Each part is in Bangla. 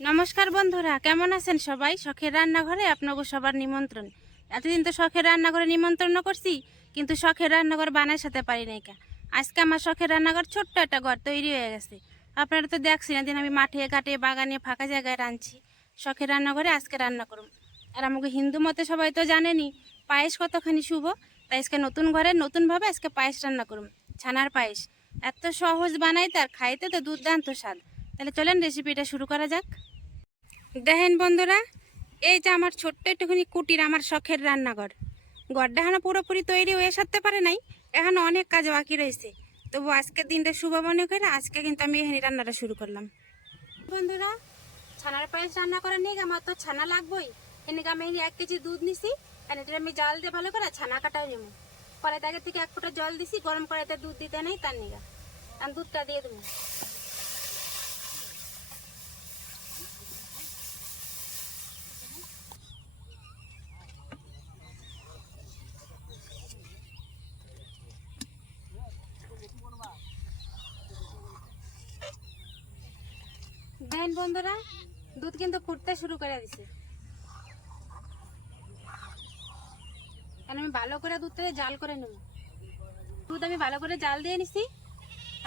নমস্কার বন্ধুরা, কেমন আছেন সবাই? শখের রান্নাঘরে আপনাকে সবার নিমন্ত্রণ। এতদিন তো শখের রান্নাঘরে নিমন্ত্রণ করছি, কিন্তু শখের রান্নাঘর বানায় সাথে পারি নাই কা। আজকে আমার শখের রান্নাঘর ছোট্ট একটা ঘর তৈরি হয়ে গেছে। আপনারা তো দেখছেন দিন আমি মাঠে, ঘাটে, বাগানে ফাঁকা জায়গায় রাঁধছি। শখের রান্নাঘরে আজকে রান্না করুন আর আমাকে হিন্দু মতে সবাই তো জানেনি পায়েস কতখানি শুভ। তাই আজকে নতুন ঘরে নতুনভাবে আজকে পায়েস রান্না করুন ছানার পায়েস। এত সহজ বানাইতে আর খাইতে তো দুর্দান্ত স্বাদ। তাহলে চলেন রেসিপিটা শুরু করা যাক। দেখেন বন্ধুরা, এই যে আমার ছোট্ট একটুখানি কুটির, আমার শখের রান্নাঘর। ঘরটা এখনও পুরোপুরি তৈরি হয়ে সারতে পারে নাই, এখনও অনেক কাজ বাকি রয়েছে। তবু আজকের দিনটা শুভ মনে করে আজকে কিন্তু আমি এখানে রান্নাটা শুরু করলাম। বন্ধুরা, ছানার পায়েস রান্না করার নিয়ে আমার তো ছানা লাগবেই। এদিকে আমি এক কেজি দুধ নিছি এটা আমি জাল দিয়ে ভালো করে ছানা কাটাই নেব। কড়াইতে আগে থেকে এক ফোঁটা জল দিছি, গরম কড়াইতে দুধ দিতে নেই, তার নিগা আমি দুধটা দিয়ে দেবো। দেখেন বন্ধুরা, দুধ কিন্তু ফুটতে শুরু করে দিছে। কারণ আমি ভালো করে দুধটা জাল করে নেব। দুধ আমি ভালো করে জাল দিয়ে নিছি।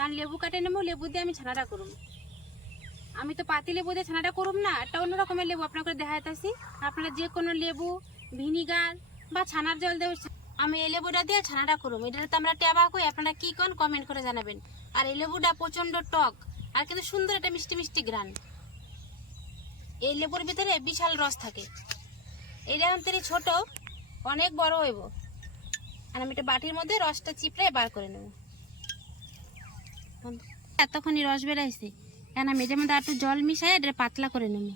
আর লেবু কাটে নেব, লেবু দিয়ে আমি ছানাটা করুম আমি তো পাতি লেবু দিয়ে ছানাটা করুম না, একটা অন্য রকমের লেবু আপনাকে দেখাইতেছি। আপনারা যে কোনো লেবু, ভিনিগার বা ছানার জল দেব আমি এই লেবুটা দিয়ে ছানাটা করুম এটা তো আমরা টেবা কই, আপনারা কী কন কমেন্ট করে জানাবেন। আর এই লেবুটা প্রচণ্ড টক। আর কিন্তু সুন্দর একটা মিষ্টি মিষ্টি গ্রান এই লেবুর ভিতরে বিশাল রস থাকে। এই যেমন তিনি ছোট, অনেক বড় হইব। আর আমি একটা বাটির মধ্যে রসটা চিপড়ে বার করে নেব। এতক্ষণই রস বেরাইছে কেন আমি এটার মধ্যে একটু জল মিশাই এটা পাতলা করে নেব।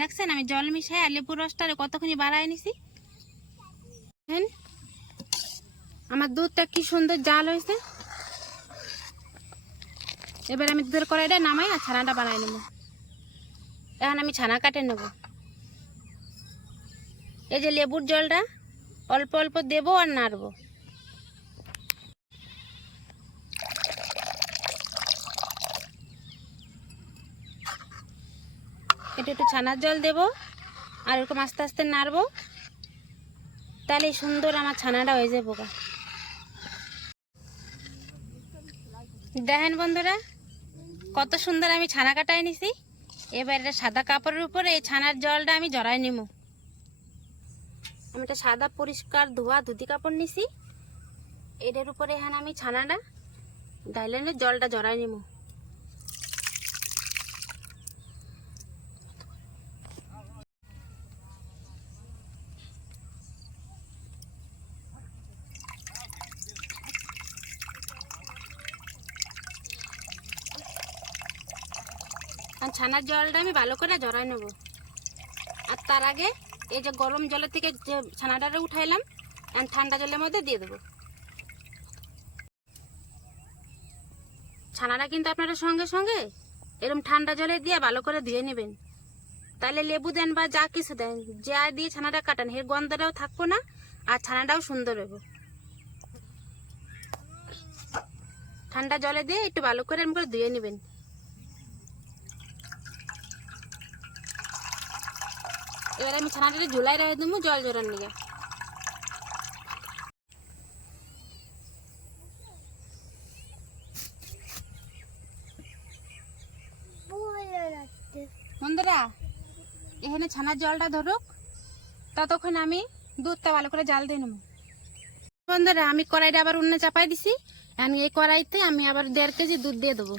দেখছেন, আমি জল মিশাই আর লেবুর রসটা কতক্ষণই বাড়াই নিছি? দেখেন আমার দুধটা কি সুন্দর জাল হয়েছে? এবার আমি দুধের কড়াইটা নামাই আর ছানাটা বানাই নেব। এখন আমি ছানা কাটে নেব। এই যে লেবুর জলটা, অল্প অল্প দেবো আর নাড়বো। একটু একটু ছানার জল দেবো আর এরকম আস্তে আস্তে নাড়বো। তাহলে সুন্দর আমার ছানাটা হয়ে যাবে বোকা। দেখেন বন্ধুরা, কত সুন্দর আমি ছানা কাটাই নিছি। এবার এটা সাদা কাপড়ের উপরে এই ছানার জলটা আমি জড়াই নিব। আমি এটা সাদা পরিষ্কার ধোয়া ধুতি কাপড় নিছি। এটার উপরে এখানে আমি ছানাটা, ডাইলেনের জলটা জড়াই নিব। আর ছানার জলটা আমি ভালো করে জড়াই নেব। আর তার আগে এই যে গরম জলের থেকে যে ছানাটা উঠাইলাম আর ঠান্ডা জলের মধ্যে দিয়ে দেবো। ছানাটা কিন্তু আপনারা সঙ্গে সঙ্গে এরকম ঠান্ডা জলে দিয়ে ভালো করে ধুয়ে নেবেন। তাহলে লেবু দেন বা যা কিছু দেন, যা দিয়ে ছানাটা কাটান, এর গন্ধটাও থাকব না, আর ছানাটাও সুন্দর হবে। ঠান্ডা জলে দিয়ে একটু ভালো করে এরকম করে ধুয়ে নেবেন। এবার আমি ছানাটা ঝুলাই রেখে দেবো, জল জোরার নিগে বন্ধুরা, এখানে ছানার জলটা ধরুক, ততক্ষণ আমি দুধটা ভালো করে জাল দিয়ে নেব। বন্ধুরা, আমি কড়াইটা আবার উন্নে চাপাই দিছি আমি এই কড়াইতে আমি আবার দেড় কেজি দুধ দিয়ে দেবো।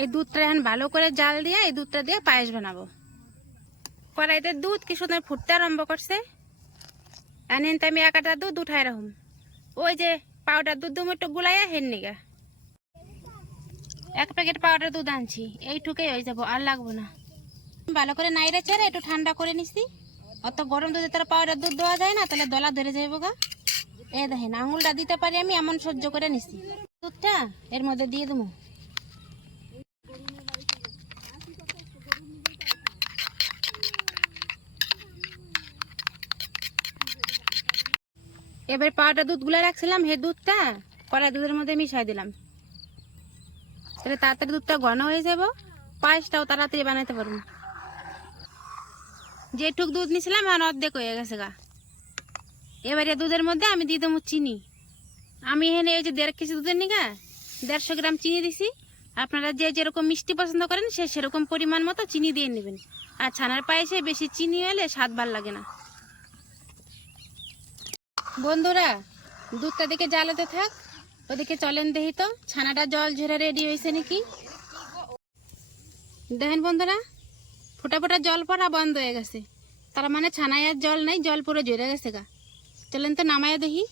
এই দুধটা এখন ভালো করে জাল দিয়ে এই দুধটা দিয়ে পায়েস বানাবো। কড়াইতে দুধ কি সুন্দর ফুটতে আরম্ভ করছে। এনে তো আমি একটা দুধ উঠাই রাখুন ওই যে পাউডার দুধ দুম একটু গুলাইয়া হেন নিগা। এক প্যাকেট পাউডার দুধ আনছি, এইটুকুই হয়ে যাব, আর লাগবো না। ভালো করে নাইরা চেড়ে একটু ঠান্ডা করে নিছি। অত গরম দুধে তার পাউডার দুধ দেওয়া যায় না, তাহলে দলা ধরে যাইব গা। এ দেখেন, আঙুলটা দিতে পারি আমি, এমন সহ্য করে নিছি। দুধটা এর মধ্যে দিয়ে দেবো এবার পাউডার দুধগুলা রাখছিলাম, হে দুধটা, কড়াই দুধের মধ্যে মিশাই দিলাম। তাহলে তাড়াতাড়ি দুধটা ঘন হয়ে যাব, পায়েসটাও তাড়াতাড়ি বানাতে পারব। যেটুক দুধ নিছিলাম, এখন অর্ধেক হয়ে গেছে গা। এবারে দুধের মধ্যে আমি দিয়ে দেবো চিনি। আমি এখানে এই যে দেড় কেজি দুধের নিগা, দেড়শো গ্রাম চিনি দিছি। আপনারা যে যেরকম মিষ্টি পছন্দ করেন, সে সেরকম পরিমাণ মতো চিনি দিয়ে নেবেন। আর ছানার পায়েসে বেশি চিনি হলে স্বাদ ভালো লাগে না। বন্ধুরা, দুধটা দিকে জ্বালাতে থাক, ওদিকে চলেন দেখি তো, ছানাটা জল ঝরে রেডি হয়েছে নাকি? দেখেন বন্ধুরা, ফোটা ফোটা জল পড়া বন্ধ হয়ে গেছে। তার মানে ছানায় আর জল নাই, জল পুরো ঝরে গেছে গা। চলেন তো নামায় দেখি।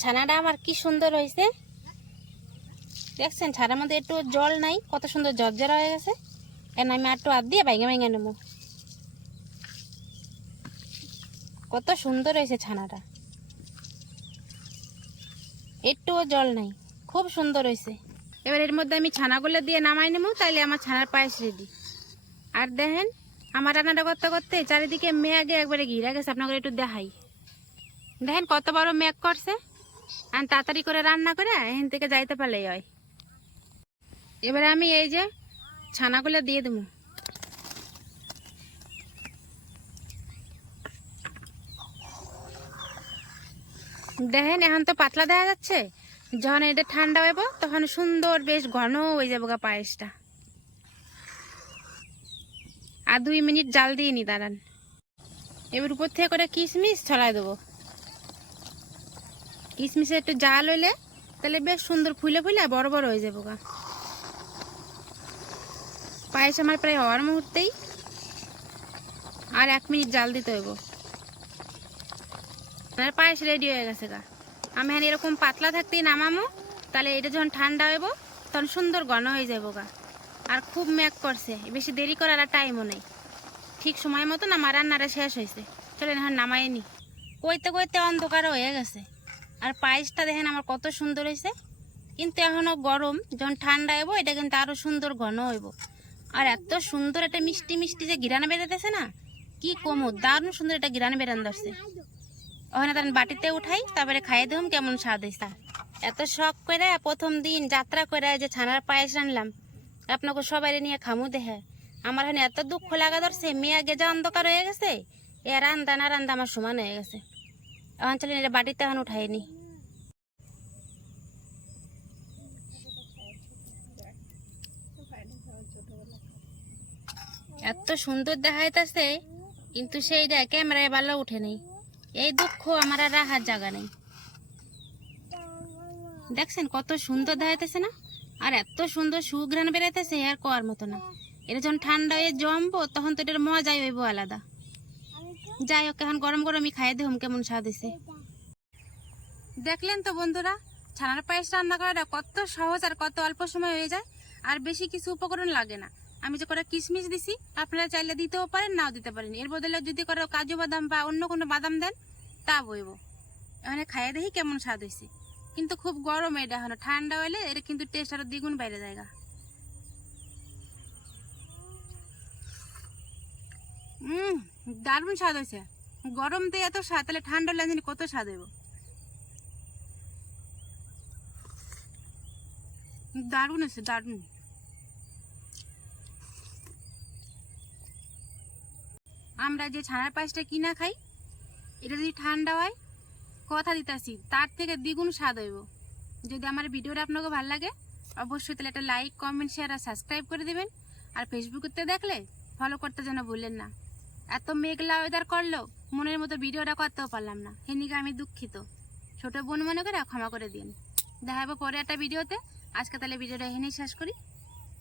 ছানাটা আমার কি সুন্দর হয়েছে। দেখছেন, ছানার মধ্যে একটু জল নাই, কত সুন্দর জর্জরা হয়ে গেছে। এন আমি একটু হাত দিয়ে বাইঙে বাইঙে নেব। কত সুন্দর হয়েছে ছানাটা। একটুও জল নাই, খুব সুন্দর হয়েছে। এবার এর মধ্যে আমি ছানাগুলো দিয়ে নামাই নেব, তাইলে আমার ছানার পায়েস রেডি আর দেখেন, আমার রান্নাটা করতে করতে চারিদিকে মেঘে একবারে ঘিরে গেছে আপনাকে একটু দেখাই। দেখেন কত বড় মেঘ করছে, আর তাড়াতাড়ি করে রান্না করে এখান থেকে যাইতে পারলেই হয়। এবারে আমি এই যে ছানাগুলো দিয়ে দেবো। দেখেন, এখন তো পাতলা দেখা যাচ্ছে। যখন এটা ঠান্ডা হইব, তখন সুন্দর বেশ ঘন হয়ে যাব গা পায়েসটা। আর দুই মিনিট জাল দিয়ে নি, দাঁড়ান। এবার উপর থেকে করে কিশমিশ ছড়াই দেবো। কিশমিশে একটু জাল হইলে, তাহলে বেশ সুন্দর ফুলে ফুলে বড় বড় হয়ে যাব গা। পায়েস আমার প্রায় হওয়ার মুহূর্তেই। আর এক মিনিট জাল দিতে হইব। আমার পায়েস রেডি হয়ে গেছে গা। আমি হ্যাঁ এরকম পাতলা থাকতেই নামামো, তাহলে এটা যখন ঠান্ডা হইব, তখন সুন্দর ঘন হয়ে যাব গা। আর খুব ম্যাক করছে, বেশি দেরি করার আর টাইমও নেই। ঠিক সময় মতো আমার রান্নাটা শেষ হয়েছে চলেন এখন নামাই নি। কইতে কইতে অন্ধকার হয়ে গেছে। আর পায়েসটা দেখেন আমার কত সুন্দর হয়েছে কিন্তু এখনও গরম, যখন ঠান্ডা হইব, এটা কিন্তু আরও সুন্দর ঘন হইব। আর এত সুন্দর একটা মিষ্টি মিষ্টি যে গিরান বেরোতেছে না, কি কমো, দারুণ সুন্দর একটা গিরান বেরান ধরছে। ওখানে তার বাটিতে উঠাই, তারপরে খাইয়ে দিলাম কেমন স্বাদ হয়েছে এত শখ করে প্রথম দিন যাত্রা করে যে ছানার পায়েস আনলাম আপনাকে সবাই নিয়ে খামু দেখে আমার এখানে এত দুঃখ লাগা ধরছে, মেয়ে যা অন্ধকার হয়ে গেছে, এ রান্দা না রান্দা আমার সমান হয়ে গেছে। এখন চলেন এটা বাটিতে এখন উঠাইনি এত সুন্দর দেখা যাইতেছে কিন্তু সেইটা ক্যামেরায় ভালো উঠে নেই। এই দুঃখ আমার আর রাহার জায়গা নেই। দেখছেন কত সুন্দর দেখাইতেছে না? আর এত সুন্দর সুঘ্রাণ বেরাইতেছে আর কোয়ার মতো না। এটা যখন ঠান্ডা হয়ে জমবো, তখন তো এটার মজাই হইব আলাদা। যাই হোক, এখন গরম গরমই খাইয়ে দেখুন কেমন স্বাদ হয়েছে দেখলেন তো বন্ধুরা, ছানার পায়েস রান্না করাটা কত সহজ আর কত অল্প সময় হয়ে যায়, আর বেশি কিছু উপকরণ লাগে না। আমি যে করে কিশমিশ দিছি, আপনারা চাইলে দিতেও পারেন, নাও দিতে পারেন। এর বদলে যদি করে কাজু বাদাম বা অন্য কোনো বাদাম দেন, তা বইব। এখানে খাইয়ে দেখি কেমন স্বাদ হয়েছে কিন্তু খুব গরম এটা এখনও। ঠান্ডা হলে এটা কিন্তু টেস্ট আরও দ্বিগুণ বাইরে জায়গা হুম দারুণ স্বাদ হয়েছে গরম তো এত স্বাদ, তাহলে ঠান্ডা হলে কত স্বাদ হইব। দারুণ আছে দারুণ। আমরা যে ছানার পায়েসটা কিনা খাই, এটা যদি ঠান্ডা হয়, কথা দিতেছি, তার থেকে দ্বিগুণ স্বাদ হইব। যদি আমার ভিডিওটা আপনাকে ভালো লাগে, অবশ্যই তাহলে একটা লাইক কমেন্ট শেয়ার আর সাবস্ক্রাইব করে দেবেন। আর ফেসবুকেতে দেখলে ফলো করতে যেন ভুললেন না। এত মেঘলা ওয়েদার করল, মনের মতো ভিডিওটা করতেও পারলাম না। হেনিকে, আমি দুঃখিত। ছোট বোন মনে করে ক্ষমা করে দিন। দেখা হবে পরে একটা ভিডিওতে। আজকে তাহলে ভিডিওটা এখানেই শেষ করি।